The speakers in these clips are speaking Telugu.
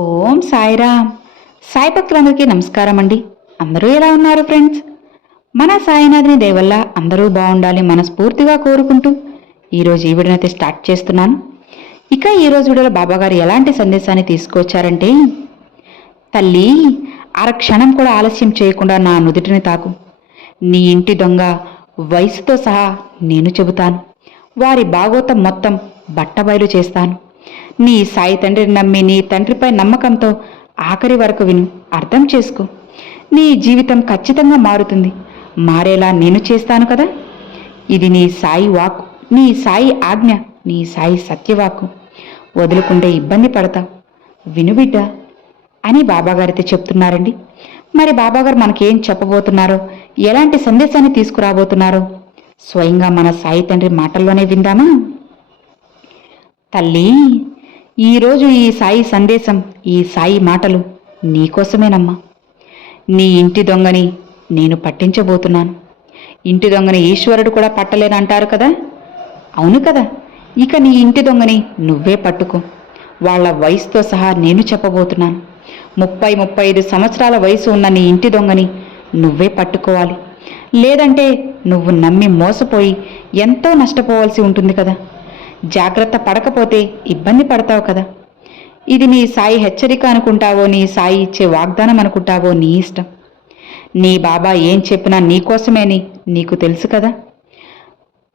ఓం సాయిరామ్. సాయి భక్తులందరికీ నమస్కారం అండి. అందరూ ఎలా ఉన్నారు ఫ్రెండ్స్? మన సాయినాథుని దయవల్ల అందరూ బాగుండాలి మనస్ఫూర్తిగా కోరుకుంటూ ఈరోజు ఈ వీడియోనైతే స్టార్ట్ చేస్తున్నాను. ఇక ఈరోజు వీడియోలో బాబాగారు ఎలాంటి సందేశాన్ని తీసుకొచ్చారంటే, తల్లి, అరక్షణం కూడా ఆలస్యం చేయకుండా నా నుదుటిని తాకు. నీ ఇంటి దొంగ వయసుతో సహా నేను చెబుతాను. వారి భాగోతం మొత్తం బట్టబయలు చేస్తాను. నీ సాయి తండ్రిని నమ్మి నీ తండ్రిపై నమ్మకంతో ఆఖరి వరకు విను, అర్థం చేసుకో. నీ జీవితం ఖచ్చితంగా మారుతుంది. మారేలా నేను చేస్తాను కదా. ఇది నీ సాయి వాక్కు, నీ సాయి ఆజ్ఞ, నీ సాయి సత్యవాక్కు. వదులుకుంటే ఇబ్బంది పడతావు. విను బిడ్డ అని బాబాగారైతే చెప్తున్నారండి. మరి బాబాగారు మనకేం చెప్పబోతున్నారో, ఎలాంటి సందేశాన్ని తీసుకురాబోతున్నారో స్వయంగా మన సాయి తండ్రి మాటల్లోనే విందామా? తల్లి, ఈరోజు ఈ సాయి సందేశం, ఈ సాయి మాటలు నీకోసమేనమ్మా. నీ ఇంటి దొంగని నేను పట్టించబోతున్నాను. ఇంటి దొంగని ఈశ్వరుడు కూడా పట్టలేనంటారు కదా. అవును కదా. ఇక నీ ఇంటి దొంగని నువ్వే పట్టుకో. వాళ్ళ వయసుతో సహా నేను చెప్పబోతున్నాను. 30-35 సంవత్సరాల వయసు ఉన్న నీ ఇంటి దొంగని నువ్వే పట్టుకోవాలి. లేదంటే నువ్వు నమ్మి మోసపోయి ఎంతో నష్టపోవాల్సి ఉంటుంది కదా. జాగ్రత్త పడకపోతే ఇబ్బంది పడతావు కదా. ఇది నీ సాయి హెచ్చరిక అనుకుంటావో, నీ సాయి ఇచ్చే వాగ్దానం అనుకుంటావో నీ ఇష్టం. నీ బాబా ఏం చెప్పినా నీకోసమేని నీకు తెలుసు కదా.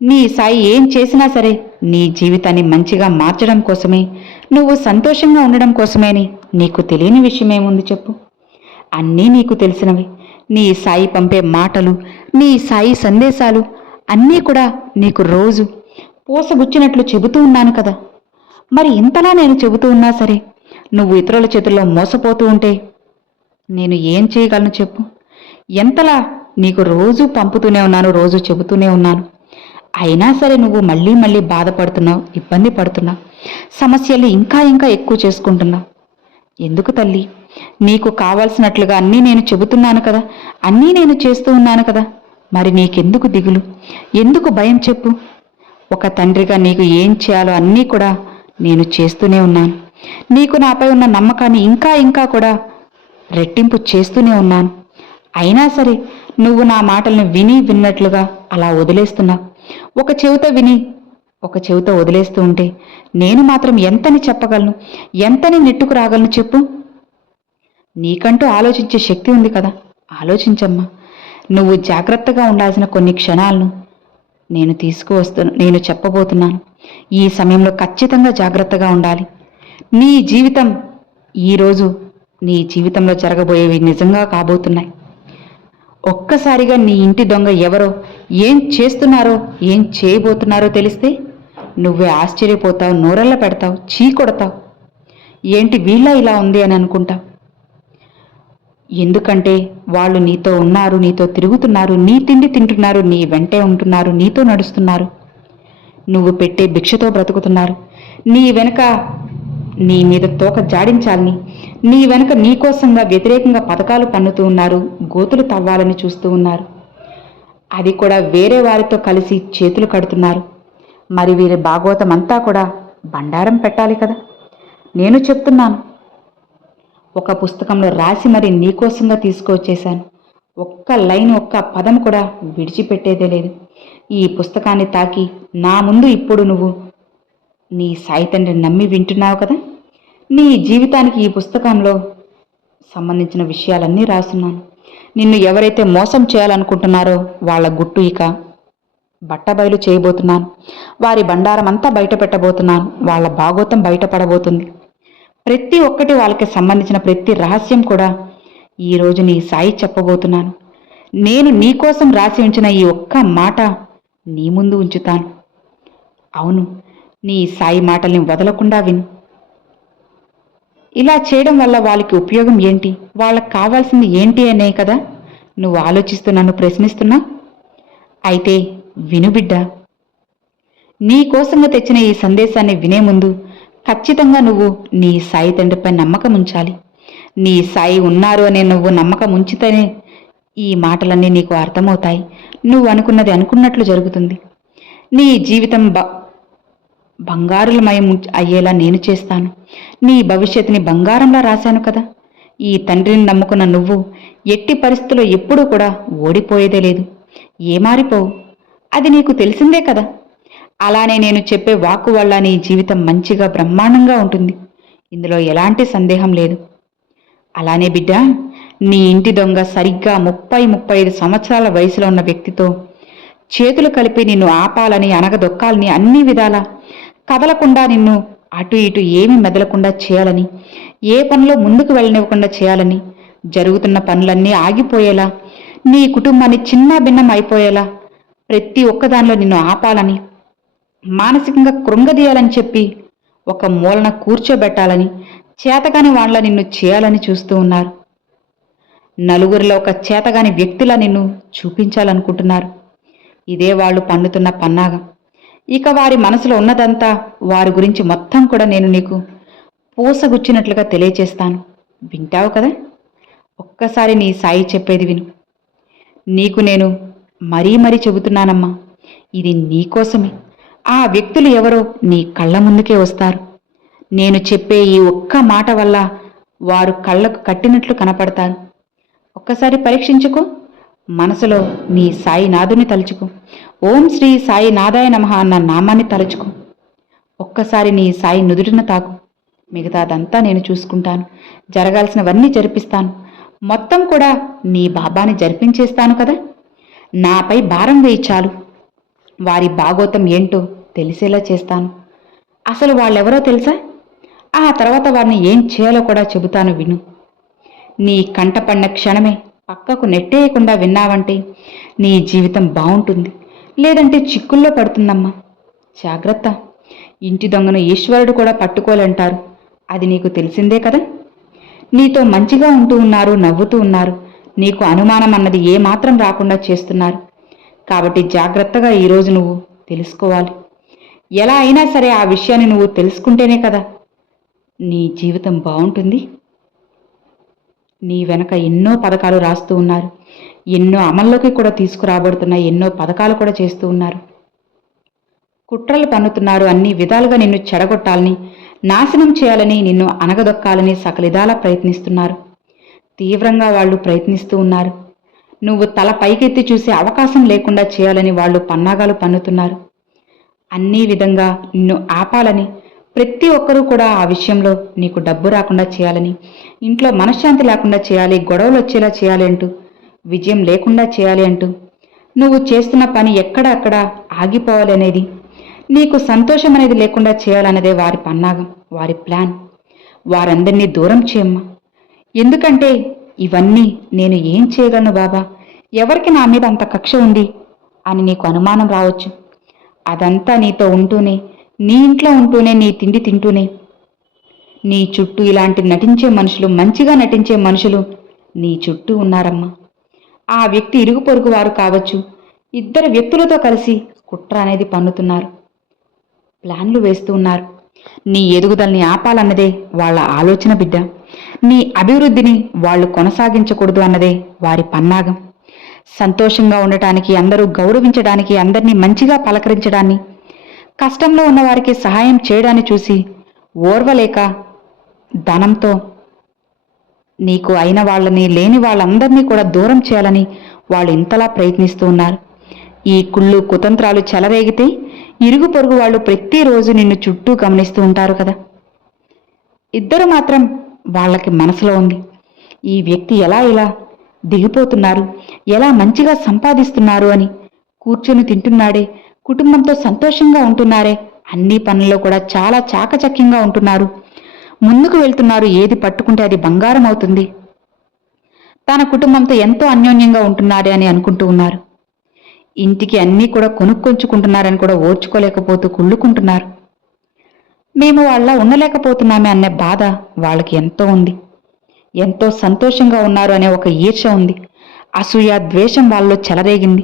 నీ సాయి ఏం చేసినా సరే నీ జీవితాన్ని మంచిగా మార్చడం కోసమే, నువ్వు సంతోషంగా ఉండడం కోసమేని నీకు తెలియని విషయమేముంది చెప్పు. అన్నీ నీకు తెలిసినవి. నీ సాయి పంపే మాటలు, నీ సాయి సందేశాలు అన్నీ కూడా నీకు రోజు పూసగుచ్చినట్లు చెబుతూ ఉన్నాను కదా. మరి ఇంతలా నేను చెబుతూ ఉన్నా సరే నువ్వు ఇతరుల చేతుల్లో మోసపోతూ ఉంటే నేను ఏం చేయగలను చెప్పు. ఎంతలా నీకు రోజు పంపుతూనే ఉన్నాను, రోజు చెబుతూనే ఉన్నాను. అయినా సరే నువ్వు మళ్ళీ మళ్ళీ బాధపడుతున్నావు, ఇబ్బంది పడుతున్నావు, సమస్యలు ఇంకా ఇంకా ఎక్కువ చేసుకుంటున్నావు. ఎందుకు తల్లి? నీకు కావాల్సినట్లుగా అన్నీ నేను చెబుతున్నాను కదా, అన్నీ నేను చేస్తూ ఉన్నాను కదా. మరి నీకెందుకు దిగులు, ఎందుకు భయం చెప్పు. ఒక తండ్రిగా నీకు ఏం చేయాలో అన్నీ కూడా నేను చేస్తూనే ఉన్నాను. నీకు నాపై ఉన్న నమ్మకాన్ని ఇంకా ఇంకా కూడా రెట్టింపు చేస్తూనే ఉన్నాను. అయినా సరే నువ్వు నా మాటల్ని విన్నట్లుగా అలా వదిలేస్తున్నావు. ఒక చెవిత విని ఒక చెవిత వదిలేస్తూ ఉంటే నేను మాత్రం ఎంతని చెప్పగలను, ఎంతని నెట్టుకు రాగలను చెప్పు. నీకంటూ ఆలోచించే శక్తి ఉంది కదా, ఆలోచించమ్మా. నువ్వు జాగ్రత్తగా ఉండాల్సిన కొన్ని క్షణాలను నేను చెప్పబోతున్నాను. ఈ సమయంలో ఖచ్చితంగా జాగ్రత్తగా ఉండాలి. నీ జీవితం, ఈరోజు నీ జీవితంలో జరగబోయేవి నిజంగా కాబోతున్నాయి. ఒక్కసారిగా నీ ఇంటి దొంగ ఎవరో, ఏం చేస్తున్నారో, ఏం చేయబోతున్నారో తెలిస్తే నువ్వే ఆశ్చర్యపోతావు, నోరల్ల పెడతావు, చీకొడతావు. ఏంటి వీళ్ళ ఇలా ఉంది అని అనుకుంటావు. ఎందుకంటే వాళ్ళు నీతో ఉన్నారు, నీతో తిరుగుతున్నారు, నీ తిండి తింటున్నారు, నీ వెంటే ఉంటున్నారు, నీతో నడుస్తున్నారు, నువ్వు పెట్టే భిక్షతో బ్రతుకుతున్నారు. నీ వెనక నీ మీద తోక జాడించాలని, నీ వెనక నీకోసంగా వ్యతిరేకంగా పథకాలు పన్నుతూ ఉన్నారు, గోతులు తవ్వాలని చూస్తూ ఉన్నారు. అది కూడా వేరే వారితో కలిసి చేతులు కడుతున్నారు. మరి వీరి భాగవతం అంతా కూడా బండారం పెట్టాలి కదా. నేను చెప్తున్నాను, ఒక పుస్తకంలో రాసి మరి నీకోసంగా తీసుకువచ్చేశాను. ఒక్క లైన్, ఒక్క పదం కూడా విడిచిపెట్టేదే లేదు. ఈ పుస్తకాన్ని తాకి నా ముందు ఇప్పుడు నువ్వు నీ సాయి తండ్రిని నమ్మి వింటున్నావు కదా. నీ జీవితానికి ఈ పుస్తకంలో సంబంధించిన విషయాలన్నీ రాస్తున్నాను. నిన్ను ఎవరైతే మోసం చేయాలనుకుంటున్నారో వాళ్ళ గుట్టు ఇక బట్టబయలు చేయబోతున్నాను. వారి బండారం అంతా బయట పెట్టబోతున్నాను. వాళ్ళ భాగోతం బయటపడబోతుంది. ప్రతి ఒక్కటి వాళ్ళకి సంబంధించిన ప్రతి రహస్యం కూడా ఈరోజు నీ సాయి చెప్పబోతున్నాను. నేను నీకోసం రాసి ఉంచిన ఈ ఒక్క మాట నీ ముందు ఉంచుతాను. అవును, నీ సాయి మాటల్ని వదలకుండా విను. ఇలా చేయడం వల్ల వాళ్ళకి ఉపయోగం ఏంటి, వాళ్ళకి కావాల్సింది ఏంటి అనే కదా నువ్వు ఆలోచిస్తూ నన్ను ప్రశ్నిస్తున్నా. అయితే విను బిడ్డ. నీ కోసంగా తెచ్చిన ఈ సందేశాన్ని వినే ముందు ఖచ్చితంగా నువ్వు నీ సాయి తండ్రిపై నమ్మకం ఉంచాలి. నీ సాయి ఉన్నారు అనే నువ్వు నమ్మకం ఉంచితేనే ఈ మాటలన్నీ నీకు అర్థమవుతాయి. నువ్వు అనుకున్నది అనుకున్నట్లు జరుగుతుంది. నీ జీవితం బంగారులమయం అయ్యేలా నేను చేస్తాను. నీ భవిష్యత్తుని బంగారంలా రాశాను కదా. ఈ తండ్రిని నమ్ముకున్న నువ్వు ఎట్టి పరిస్థితుల్లో ఎప్పుడూ కూడా ఓడిపోయేదే లేదు. ఏమారిపోవు, అది నీకు తెలిసిందే కదా. అలానే నేను చెప్పే వాక్కు వల్ల నీ జీవితం మంచిగా బ్రహ్మాండంగా ఉంటుంది. ఇందులో ఎలాంటి సందేహం లేదు. అలానే బిడ్డ, నీ ఇంటి దొంగ సరిగ్గా 30-35 సంవత్సరాల వయసులో ఉన్న వ్యక్తితో చేతులు కలిపి నిన్ను ఆపాలని, అనగదొక్కాలని, అన్ని విధాలా కదలకుండా నిన్ను అటు ఇటు ఏమీ మెదలకుండా చేయాలని, ఏ పనిలో ముందుకు వెళ్ళనివ్వకుండా చేయాలని, జరుగుతున్న పనులన్నీ ఆగిపోయేలా, నీ కుటుంబాన్ని చిన్న భిన్నం అయిపోయేలా ప్రతి ఒక్కదానిలో నిన్ను ఆపాలని, మానసికంగా కృంగదీయాలని చెప్పి ఒక మూలన కూర్చోబెట్టాలని, చేతగాని వాళ్ళ నిన్ను చేయాలని చూస్తూ ఉన్నారు. నలుగురిలో ఒక చేతగాని వ్యక్తిలా నిన్ను చూపించాలనుకుంటున్నారు. ఇదే వాళ్ళు పన్నుతున్న పన్నాగం. ఇక వారి మనసులో ఉన్నదంతా, వారి గురించి మొత్తం కూడా నేను నీకు పూసగుచ్చినట్లుగా తెలియచేస్తాను. వింటావు కదా? ఒక్కసారి నీ సాయి చెప్పేది విను. నీకు నేను మరీ మరీ చెబుతున్నానమ్మా, ఇది నీకోసమే. ఆ వ్యక్తులు ఎవరో నీ కళ్ళ ముందుకే వస్తారు. నేను చెప్పే ఈ ఒక్క మాట వల్ల వారు కళ్ళకు కట్టినట్లు కనపడతారు. ఒక్కసారి పరీక్షించుకో. మనసులో నీ సాయినాథుని తలుచుకో. ఓం శ్రీ సాయి నాథాయ నమః అన్న నామాన్ని తలుచుకో. ఒక్కసారి నీ సాయి నుదుటిన తాకు. మిగతాదంతా నేను చూసుకుంటాను. జరగాల్సినవన్నీ జరిపిస్తాను. మొత్తం కూడా నీ బాబాని జరిపించేస్తాను కదా. నాపై భారం వేయి చాలు. వారి భాగోతం ఏంటో తెలిసేలా చేస్తాను. అసలు వాళ్ళెవరో తెలుసా? ఆ తర్వాత వారిని ఏం చేయాలో కూడా చెబుతాను, విను. నీ కంటపడిన క్షణమే పక్కకు నెట్టేయకుండా విన్నావంటే నీ జీవితం బాగుంటుంది. లేదంటే చిక్కుల్లో పడుతుందమ్మా. జాగ్రత్త. ఇంటి దొంగను ఈశ్వరుడు కూడా పట్టుకోలేంటారు. అది నీకు తెలిసిందే కదా. నీతో మంచిగా ఉంటూ ఉన్నారు, నవ్వుతూ ఉన్నారు. నీకు అనుమానం అన్నది ఏమాత్రం రాకుండా చేస్తున్నారు. కాబట్టి జాగ్రత్తగా ఈరోజు నువ్వు తెలుసుకోవాలి. ఎలా అయినా సరే ఆ విషయాన్ని నువ్వు తెలుసుకుంటేనే కదా నీ జీవితం బాగుంటుంది. నీ వెనక ఎన్నో పథకాలు రాస్తూ ఉన్నారు. ఎన్నో అమల్లోకి కూడా తీసుకురాబడుతున్నాయి. ఎన్నో పథకాలు కూడా చేస్తూ ఉన్నారు. కుట్రలు పన్నుతున్నారు. అన్ని విధాలుగా నిన్ను చెడగొట్టాలని, నాశనం చేయాలని, నిన్ను అనగదొక్కాలని సకలిదాలా ప్రయత్నిస్తున్నారు. తీవ్రంగా వాళ్ళు ప్రయత్నిస్తూ ఉన్నారు. నువ్వు తల పైకెత్తి చూసే అవకాశం లేకుండా చేయాలని వాళ్ళు పన్నాగాలు పన్నుతున్నారు. అన్ని విధంగా నిన్ను ఆపాలని, ప్రతి ఒక్కరూ కూడా ఆ విషయంలో నీకు డబ్బు రాకుండా చేయాలని, ఇంట్లో మనశ్శాంతి లేకుండా చేయాలి, గొడవలు వచ్చేలా చేయాలి అంటూ, విజయం లేకుండా చేయాలి అంటూ, నువ్వు చేస్తున్న పని ఎక్కడక్కడ ఆగిపోవాలి అనేది, నీకు సంతోషం అనేది లేకుండా చేయాలన్నదే వారి పన్నాగం, వారి ప్లాన్. వారందరినీ దూరం చేయమ్మా. ఎందుకంటే ఇవన్నీ నేను ఏం చేయగలను బాబా, ఎవరికి నా మీద అంత కక్ష ఉంది అని నీకు అనుమానం రావచ్చు. అదంతా నీతో ఉంటూనే, నీ ఇంట్లో ఉంటూనే, నీ తిండి తింటూనే, నీ చుట్టూ ఇలాంటి నటించే మనుషులు, మంచిగా నటించే మనుషులు నీ చుట్టూ ఉన్నారమ్మా. ఆ వ్యక్తి ఇరుగు పొరుగు వారు కావచ్చు. ఇద్దరు వ్యక్తులతో కలిసి కుట్ర అనేది పన్నుతున్నారు, ప్లాన్లు వేస్తూ ఉన్నారు. నీ ఎదుగుదలని ఆపాలన్నదే వాళ్ళ ఆలోచన బిడ్డ. నీ అభివృద్ధిని వాళ్ళు కొనసాగించకూడదు అన్నదే వారి పన్నాగం. సంతోషంగా ఉండటానికి, అందరూ గౌరవించడానికి, అందరినీ మంచిగా పలకరించడాన్ని, కష్టంలో ఉన్నవారికి సహాయం చేయడాన్ని చూసి ఓర్వలేక ధనంతో నీకు అయిన వాళ్ళని, లేని వాళ్ళందరినీ కూడా దూరం చేయాలని వాళ్ళు ఇంతలా ప్రయత్నిస్తూ ఉన్నారు. ఈ కుళ్ళు కుతంత్రాలు చెలరేగితే ఇరుగు పొరుగు వాళ్ళు ప్రతిరోజు నిన్ను చుట్టూ గమనిస్తూ ఉంటారు కదా. ఇద్దరు మాత్రం వాళ్ళకి మనసులో ఉంది, ఈ వ్యక్తి ఎలా ఇలా దిగిపోతున్నారు, ఎలా మంచిగా సంపాదిస్తున్నారు అని. కూర్చొని తింటున్నాడే, కుటుంబంతో సంతోషంగా ఉంటున్నారే, అన్ని పనుల్లో కూడా చాలా చాకచక్యంగా ఉంటున్నారు, ముందుకు వెళ్తున్నారు, ఏది పట్టుకుంటే అది బంగారం అవుతుంది, తన కుటుంబంతో ఎంతో అన్యోన్యంగా ఉంటున్నారే అని అనుకుంటూ ఉన్నారు. ఇంటికి అన్నీ కూడా కొనుక్కొంచుకుంటున్నారని కూడా ఓర్చుకోలేకపోతూ కుళ్ళుకుంటున్నారు. మేము వాళ్ళ ఉండలేకపోతున్నామే అనే బాధ వాళ్ళకి ఎంతో ఉంది. ఎంతో సంతోషంగా ఉన్నారు అనే ఒక ఈర్ష్య ఉంది, అసూయ, ద్వేషం వాళ్ళలో చెలరేగింది.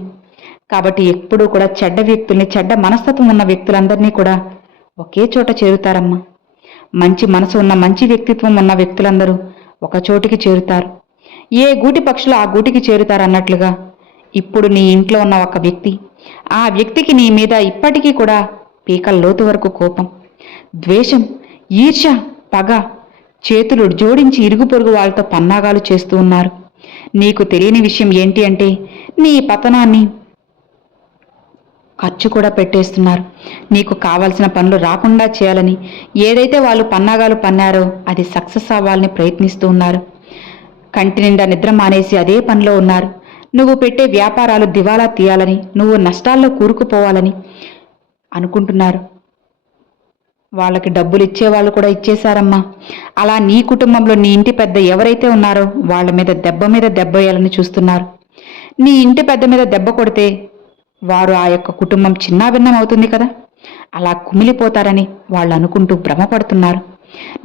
కాబట్టి ఎప్పుడూ కూడా చెడ్డ వ్యక్తుల్ని, చెడ్డ మనస్తత్వం ఉన్న వ్యక్తులందరినీ కూడా ఒకే చోట చేరుతారమ్మా. మంచి మనసు ఉన్న, మంచి వ్యక్తిత్వం ఉన్న వ్యక్తులందరూ ఒక చోటికి చేరుతారు. ఏ గూటి పక్షులు ఆ గూటికి చేరుతారు అన్నట్లుగా ఇప్పుడు నీ ఇంట్లో ఉన్న ఒక వ్యక్తి, ఆ వ్యక్తికి నీ మీద ఇప్పటికీ కూడా పీకల లోతు వరకు కోపం, ద్వేషం, ఈర్ష్య, పగ, చేతులు జోడించి ఇరుగు పొరుగు వాళ్ళతో పన్నాగాలు చేస్తూ ఉన్నారు. నీకు తెలియని విషయం ఏంటి అంటే నీ పతనాన్ని ఖర్చు కూడా పెట్టేస్తున్నారు. నీకు కావలసిన పనులు రాకుండా చేయాలని ఏదైతే వాళ్ళు పన్నాగాలు పన్నారో అది సక్సెస్ అవ్వాలని ప్రయత్నిస్తూ ఉన్నారు. కంటి నిండా నిద్ర మానేసి అదే పనిలో ఉన్నారు. నువ్వు పెట్టే వ్యాపారాలు దివాలా తీయాలని, నువ్వు నష్టాల్లో కూరుకుపోవాలని అనుకుంటున్నారు. వాళ్ళకి డబ్బులు ఇచ్చేవాళ్ళు కూడా ఇచ్చేశారమ్మా. అలా నీ కుటుంబంలో నీ ఇంటి పెద్ద ఎవరైతే ఉన్నారో వాళ్ళ మీద దెబ్బ వేయాలని చూస్తున్నారు. నీ ఇంటి పెద్ద మీద దెబ్బ కొడితే వారు ఆ యొక్క కుటుంబం చిన్నాభిన్నం అవుతుంది కదా, అలా కుమిలిపోతారని వాళ్ళు అనుకుంటూ భ్రమపడుతున్నారు.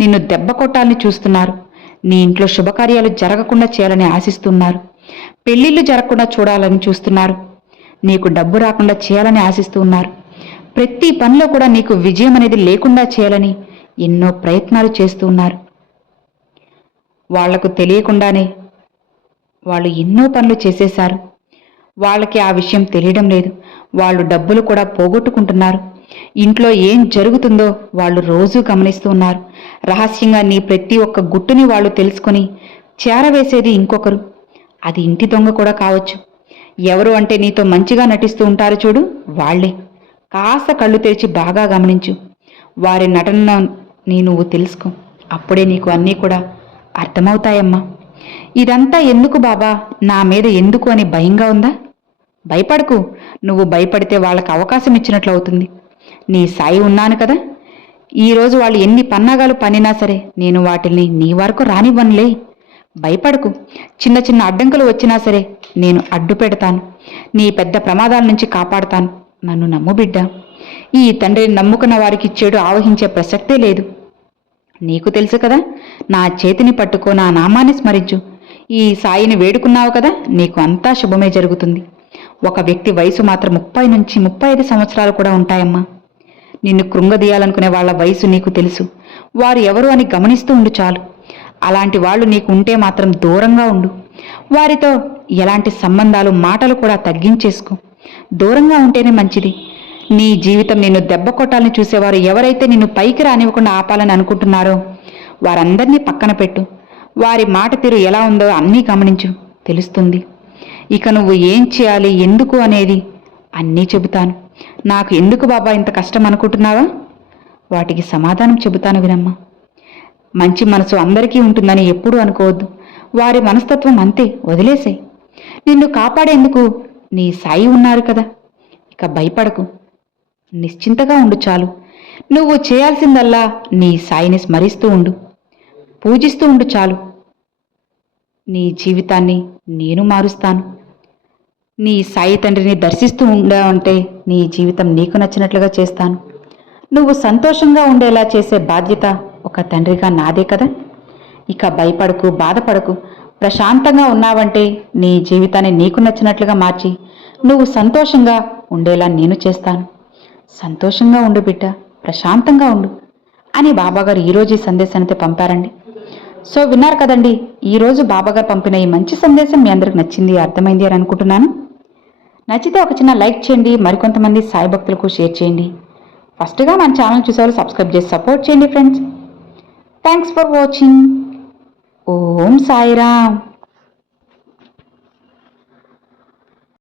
నిన్ను దెబ్బ కొట్టాలని చూస్తున్నారు. నీ ఇంట్లో శుభకార్యాలు జరగకుండా చేయాలని ఆశిస్తున్నారు. పెళ్లిళ్ళు జరగకుండా చూడాలని చూస్తున్నారు. నీకు డబ్బు రాకుండా చేయాలని ఆశిస్తూ ఉన్నారు. ప్రతి పనిలో కూడా నీకు విజయం అనేది లేకుండా చేయాలని ఎన్నో ప్రయత్నాలు చేస్తూ ఉన్నారు. వాళ్లకు తెలియకుండానే వాళ్ళు ఎన్నో పనులు చేసేశారు. వాళ్ళకి ఆ విషయం తెలియడం లేదు. వాళ్ళు డబ్బులు కూడా పోగొట్టుకుంటున్నారు. ఇంట్లో ఏం జరుగుతుందో వాళ్ళు రోజూ గమనిస్తూ ఉన్నారు. రహస్యంగా నీ ప్రతి ఒక్క గుట్టుని వాళ్ళు తెలుసుకొని చేరవేసేది ఇంకొకరు. అది ఇంటి దొంగ కూడా కావచ్చు. ఎవరు అంటే నీతో మంచిగా నటిస్తూ ఉంటారు చూడు, వాళ్లే. కాస్త కళ్ళు తెరిచి బాగా గమనించు. వారి నటనని నువ్వు తెలుసుకో. అప్పుడే నీకు అన్నీ కూడా అర్థమవుతాయమ్మా. ఇదంతా ఎందుకు బాబా, నా మీద ఎందుకు అని భయంగా ఉందా? భయపడకు. నువ్వు భయపడితే వాళ్ళకి అవకాశం ఇచ్చినట్లు అవుతుంది. నీ సాయి ఉన్నాను కదా. ఈరోజు వాళ్ళు ఎన్ని పన్నాగాలు పన్నినా సరే నేను వాటిని నీ వరకు రానివ్వనులే. భయపడకు. చిన్న చిన్న అడ్డంకులు వచ్చినా సరే నేను అడ్డు పెడతాను. నీ పెద్ద ప్రమాదాల నుంచి కాపాడుతాను. నన్ను నమ్ము బిడ్డ. ఈ తండ్రిని నమ్ముకున్న వారికి చెడు ఆవహించే ప్రసక్తే లేదు. నీకు తెలుసు కదా, నా చేతిని పట్టుకో, నా నామాన్ని స్మరించు. ఈ సాయిని వేడుకున్నావు కదా, నీకు అంతా శుభమే జరుగుతుంది. ఒక వ్యక్తి వయసు మాత్రం 30 నుంచి 35 సంవత్సరాలు కూడా ఉంటాయమ్మా. నిన్ను కృంగదీయాలనుకునే వాళ్ళ వయసు నీకు తెలుసు. వారు ఎవరు అని గమనిస్తూ ఉండు చాలు. అలాంటి వాళ్ళు నీకు ఉంటే మాత్రం దూరంగా ఉండు. వారితో ఎలాంటి సంబంధాలు, మాటలు కూడా తగ్గించేసుకో. దూరంగా ఉంటేనే మంచిది. నీ జీవితం నిన్ను దెబ్బ కొట్టాలని చూసేవారు ఎవరైతే నిన్ను పైకి రానివ్వకుండా ఆపాలని అనుకుంటున్నారో వారందరినీ పక్కన పెట్టు. వారి మాట తీరు ఎలా ఉందో అన్నీ గమనించు, తెలుస్తుంది. ఇక నువ్వు ఏం చేయాలి, ఎందుకు అనేది అన్నీ చెబుతాను. నాకు ఎందుకు బాబా ఇంత కష్టం అనుకుంటున్నావా? వాటికి సమాధానం చెబుతాను వినమ్మా. మంచి మనసు అందరికీ ఉంటుందని ఎప్పుడూ అనుకోవద్దు. వారి మనస్తత్వం అంతే, వదిలేసాయి. నిన్ను కాపాడేందుకు నీ సాయి ఉన్నారు కదా. ఇక భయపడకు, నిశ్చింతగా ఉండు చాలు. నువ్వు చేయాల్సిందల్లా నీ సాయిని స్మరిస్తూ ఉండు, పూజిస్తూ ఉండు చాలు. నీ జీవితాన్ని నేను మారుస్తాను. నీ సాయి తండ్రిని దర్శిస్తూ ఉండావంటే నీ జీవితం నీకు నచ్చినట్లుగా చేస్తాను. నువ్వు సంతోషంగా ఉండేలా చేసే బాధ్యత ఒక తండ్రిగా నాదే కదా. ఇక భయపడకు, బాధపడకు. ప్రశాంతంగా ఉన్నావంటే నీ జీవితాన్ని నీకు నచ్చినట్లుగా మార్చి నువ్వు సంతోషంగా ఉండేలా నేను చేస్తాను. సంతోషంగా ఉండు బిడ్డ, ప్రశాంతంగా ఉండు అని బాబాగారు ఈరోజు ఈ సందేశాన్ని పంపారండి. సో విన్నారు కదండి, ఈరోజు బాబాగారు పంపిన ఈ మంచి సందేశం మీ అందరికి నచ్చింది, అర్థమైంది అని అనుకుంటున్నాను. నచ్చితే ఒక చిన్న లైక్ చేయండి, మరికొంతమంది సాయి భక్తులకు షేర్ చేయండి. ఫస్ట్గా మన ఛానల్ చూసేవాళ్ళు సబ్స్క్రైబ్ చేసి సపోర్ట్ చేయండి ఫ్రెండ్స్. Thanks for watching. ఓం సాయిరామ్.